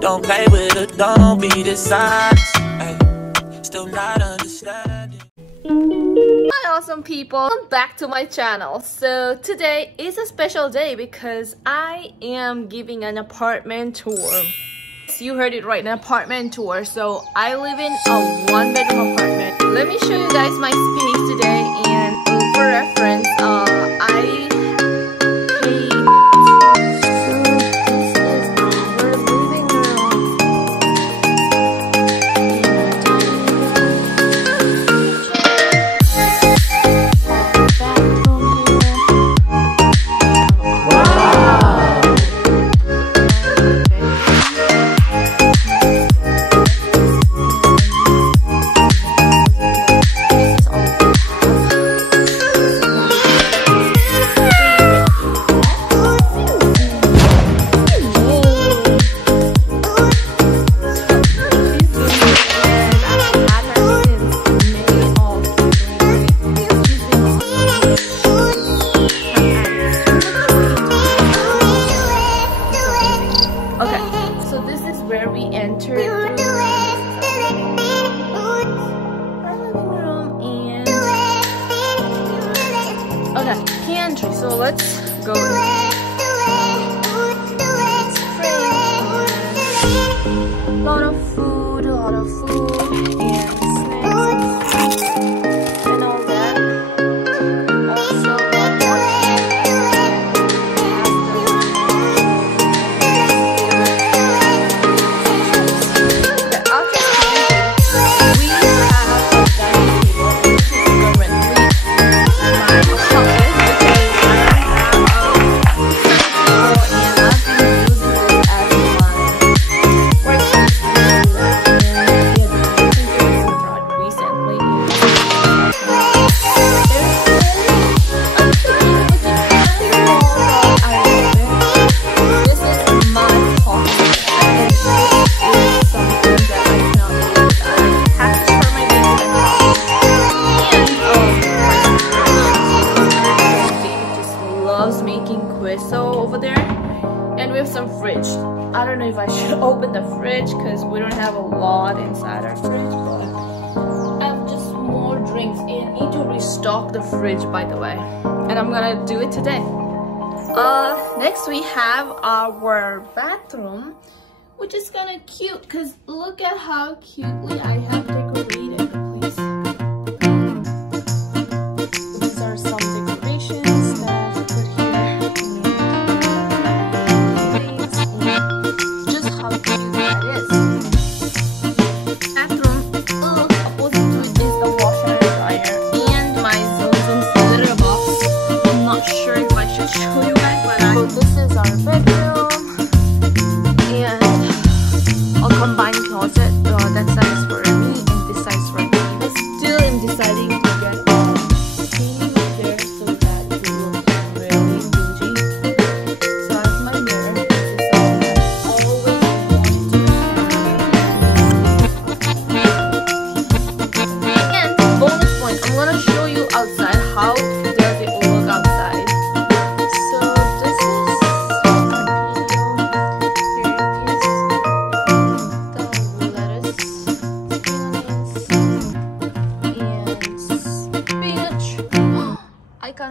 Don't play with it, don't be dishonest. Ay, still not understanding. Hi awesome people, welcome back to my channel. So today is a special day because I am giving an apartment tour. You heard it right, an apartment tour. So I live in a 1-bedroom apartment. Let me show you guys my space today, and for reference, I so let's go in. A lot of food and snacks and all that. Also one more we have a dining table, which is currently my apartment. Over there, and we have some fridge. I don't know if I should open the fridge because we don't have a lot inside our fridge, but I have just more drinks and need to restock the fridge, by the way, and I'm gonna do it today. Next we have our bathroom, which is kind of cute because look at how cutely I have decorated the place. These are some decorations that I put here.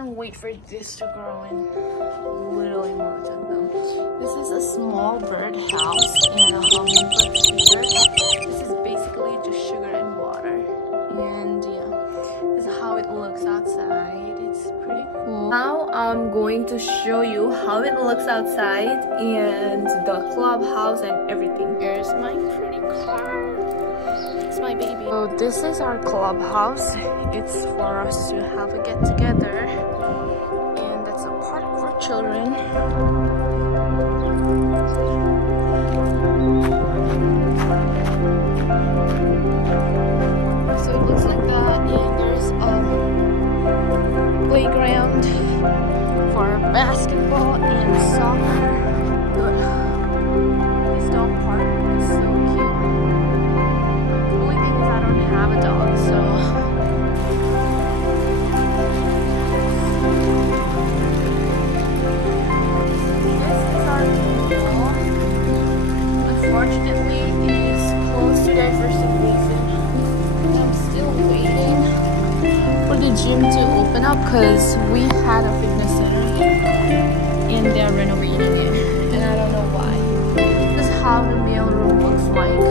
Wait for this to grow in. Literally more than them. This is a small bird house and a hummingbird feeder. This is basically just sugar and water. And yeah, this is how it looks outside. It's pretty cool. Now I'm going to show you how it looks outside and the clubhouse and everything. Here's my pretty car. It's my baby. So this is our clubhouse. It's for us to have a get together. Children. So it looks like that, and there's a playground for basketball and soccer. Good. This dog park is so cute. The only thing is I don't have a dog, so unfortunately is closed today for some reason. I'm still waiting for the gym to open up because we had a fitness center here and they're renovating it, and I don't know why. This is how the mail room looks like.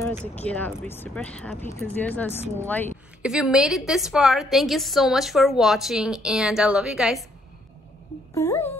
As a kid, I would be super happy because there's a slide. If you made it this far, thank you so much for watching, and I love you guys. Bye.